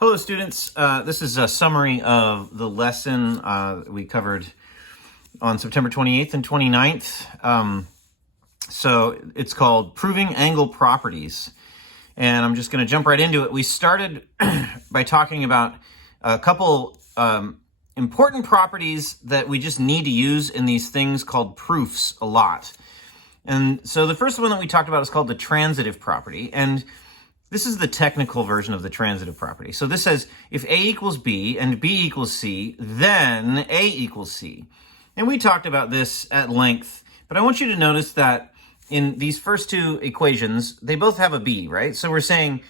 Hello, students. This is a summary of the lesson we covered on September 28th and 29th. So it's called Proving Angle Properties. And I'm just going to jump right into it. We started by talking about a couple important properties that we just need to use in these things called proofs a lot. And so the first one that we talked about is called the transitive property. And this is the technical version of the transitive property. So this says if A equals B and B equals C, then A equals C. And we talked about this at length, but I want you to notice that in these first two equations, they both have a B, right? So we're saying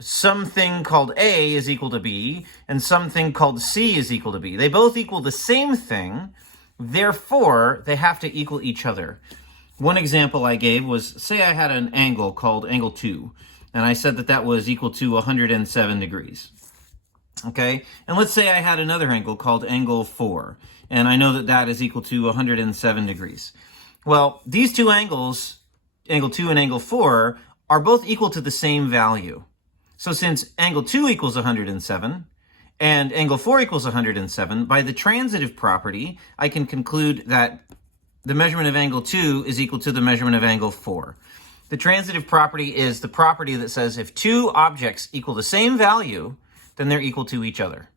something called A is equal to B and something called C is equal to B. They both equal the same thing, therefore they have to equal each other. One example I gave was, say I had an angle called angle 2. And I said that that was equal to 107 degrees. Okay, and let's say I had another angle called angle 4, and I know that that is equal to 107 degrees. Well, these two angles, angle 2 and angle 4, are both equal to the same value. So since angle 2 equals 107, and angle 4 equals 107, by the transitive property, I can conclude that the measurement of angle 2 is equal to the measurement of angle 4. The transitive property is the property that says if two objects equal the same value, then they're equal to each other.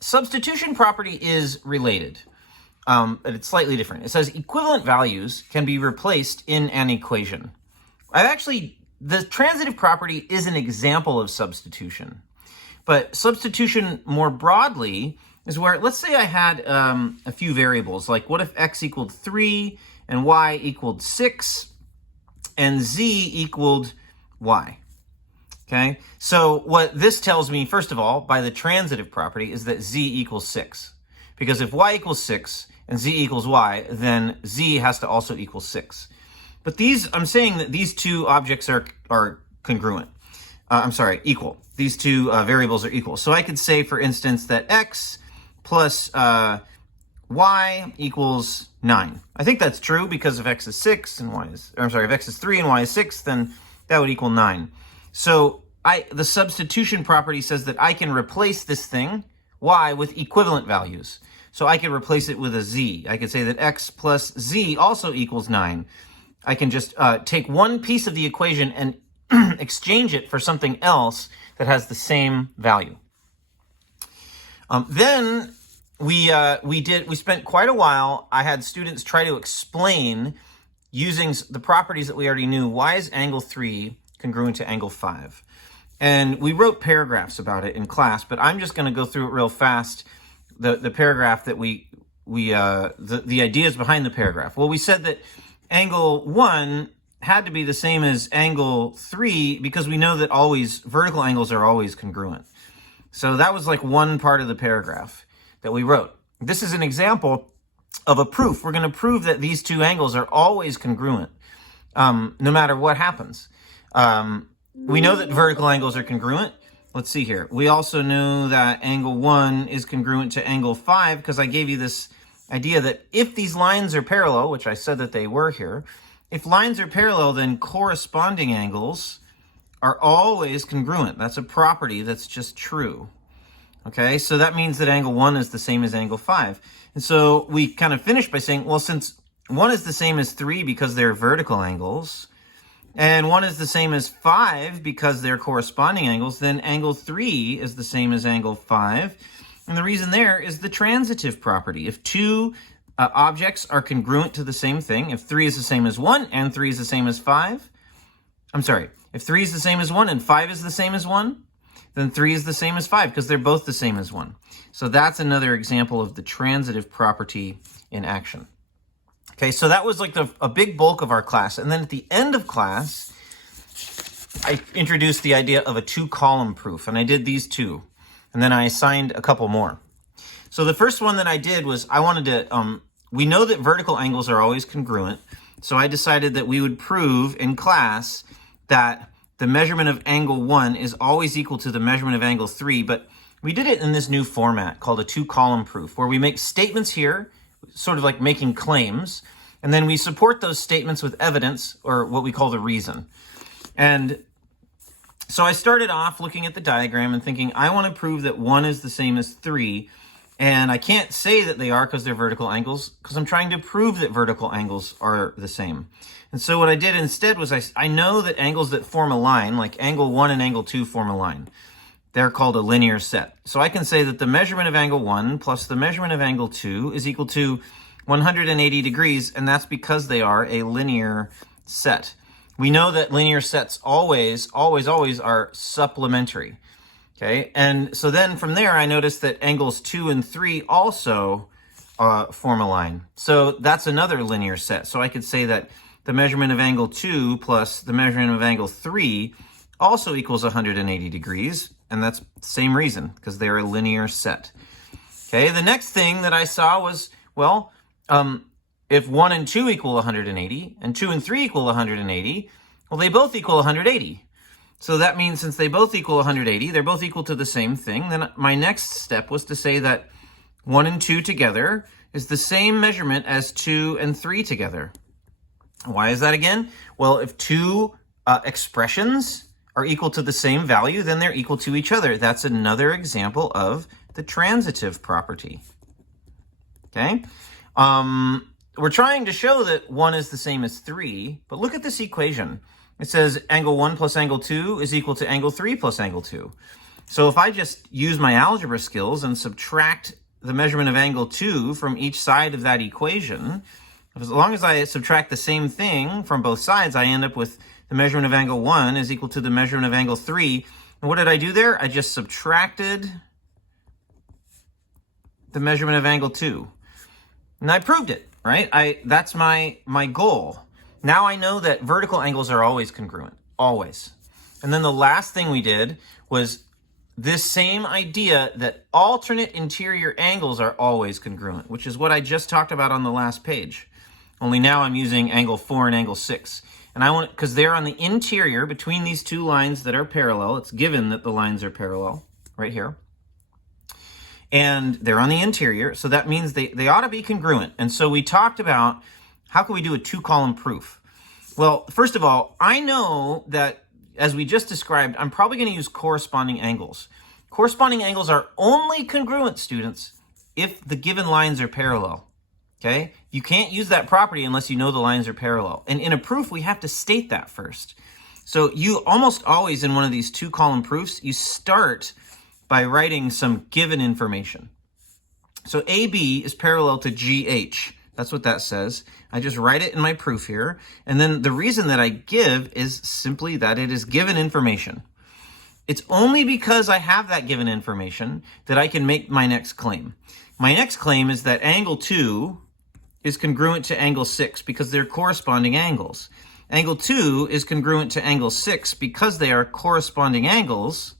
Substitution property is related, but it's slightly different. It says equivalent values can be replaced in an equation. The transitive property is an example of substitution, but substitution more broadly is where, let's say I had a few variables, like what if x equaled 3 and y equaled 6, and z equaled y. Okay, so what this tells me, first of all, by the transitive property, is that z equals 6. Because if y equals 6 and z equals y, then z has to also equal 6. But I'm saying that these two objects are congruent. Equal. These two variables are equal. So I could say, for instance, that x plus y equals 9. I think that's true because if x is 6 and if x is 3 and y is 6, then that would equal 9. So the substitution property says that I can replace this thing, y, with equivalent values. So I can replace it with a z. I could say that x plus z also equals 9. I can just take one piece of the equation and exchange it for something else that has the same value. Then we spent quite a while. I had students try to explain, using the properties that we already knew, why is angle 3 congruent to angle 5? And we wrote paragraphs about it in class, but I'm just going to go through it real fast. The paragraph that the ideas behind the paragraph. Well, we said that angle 1 had to be the same as angle 3 because we know that vertical angles are always congruent. So that was like one part of the paragraph that we wrote. This is an example of a proof. We're going to prove that these two angles are always congruent, no matter what happens. We know that vertical angles are congruent. Let's see here. We also know that angle 1 is congruent to angle 5 because I gave you this idea that if these lines are parallel, which I said that they were here, if lines are parallel, then corresponding angles are always congruent. That's a property that's just true. Okay, so that means that angle 1 is the same as angle 5. And so we kind of finished by saying, well, since 1 is the same as 3 because they're vertical angles, and 1 is the same as 5 because they're corresponding angles, then angle 3 is the same as angle 5. And the reason there is the transitive property. If two objects are congruent to the same thing, if 3 is the same as 1 and 3 is the same as 5, if 3 is the same as 1 and 5 is the same as 1, then 3 is the same as 5 because they're both the same as 1. So that's another example of the transitive property in action. Okay, so that was like a big bulk of our class. And then at the end of class, I introduced the idea of a two-column proof. And I did these two. And then I assigned a couple more. So the first one that I did was we know that vertical angles are always congruent. So I decided that we would prove in class that the measurement of angle 1 is always equal to the measurement of angle 3, but we did it in this new format called a two-column proof, where we make statements here, sort of like making claims, and then we support those statements with evidence, or what we call the reason. And So I started off looking at the diagram and thinking, I want to prove that 1 is the same as 3. And I can't say that they are because they're vertical angles, because I'm trying to prove that vertical angles are the same. And so what I did instead was I know that angles that form a line, like angle 1 and angle 2 form a line. They're called a linear set. So I can say that the measurement of angle 1 plus the measurement of angle 2 is equal to 180 degrees, and that's because they are a linear set. We know that linear sets always are supplementary. Okay, and so then from there I noticed that angles 2 and 3 also form a line. So that's another linear set. So I could say that the measurement of angle 2 plus the measurement of angle 3 also equals 180 degrees, and that's the same reason, because they're a linear set. Okay, the next thing that I saw was, well, if 1 and 2 equal 180, and 2 and 3 equal 180, well, they both equal 180. So that means since they both equal 180, they're both equal to the same thing. Then my next step was to say that 1 and 2 together is the same measurement as 2 and 3 together. Why is that again? Well, if two expressions are equal to the same value, then they're equal to each other. That's another example of the transitive property. Okay? We're trying to show that 1 is the same as 3, but look at this equation. It says angle 1 plus angle 2 is equal to angle 3 plus angle 2. So if I just use my algebra skills and subtract the measurement of angle 2 from each side of that equation, as long as I subtract the same thing from both sides, I end up with the measurement of angle 1 is equal to the measurement of angle 3. And what did I do there? I just subtracted the measurement of angle 2. And I proved it, right? That's my goal. Now I know that vertical angles are always congruent, always. And then the last thing we did was this same idea that alternate interior angles are always congruent, which is what I just talked about on the last page. Only now I'm using angle 4 and angle 6. And I want, because they're on the interior between these two lines that are parallel. It's given that the lines are parallel right here. And they're on the interior, so that means they ought to be congruent. And so we talked about how can we do a two-column proof? Well, first of all, I know that, as we just described, I'm probably going to use corresponding angles. Corresponding angles are only congruent, students, if the given lines are parallel. Okay? You can't use that property unless you know the lines are parallel. And in a proof, we have to state that first. So you almost always, in one of these two-column proofs, you start by writing some given information. So AB is parallel to GH. That's what that says. I just write it in my proof here. And then the reason that I give is simply that it is given information. It's only because I have that given information that I can make my next claim. My next claim is that angle 2 is congruent to angle 6 because they're corresponding angles. Angle 2 is congruent to angle 6 because they are corresponding angles.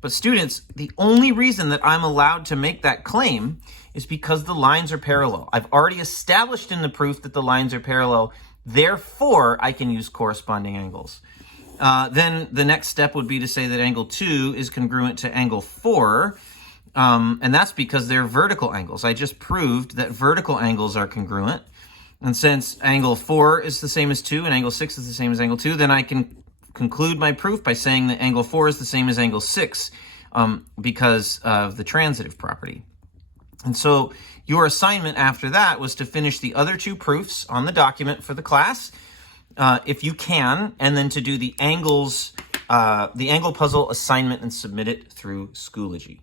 But students, the only reason that I'm allowed to make that claim is because the lines are parallel. I've already established in the proof that the lines are parallel. Therefore, I can use corresponding angles. Then the next step would be to say that angle 2 is congruent to angle 4. And that's because they're vertical angles. I just proved that vertical angles are congruent. And since angle 4 is the same as 2 and angle 6 is the same as angle 2, then I can conclude my proof by saying that angle 4 is the same as angle 6 because of the transitive property. And so your assignment after that was to finish the other two proofs on the document for the class, if you can, and then to do the angle puzzle assignment and submit it through Schoology.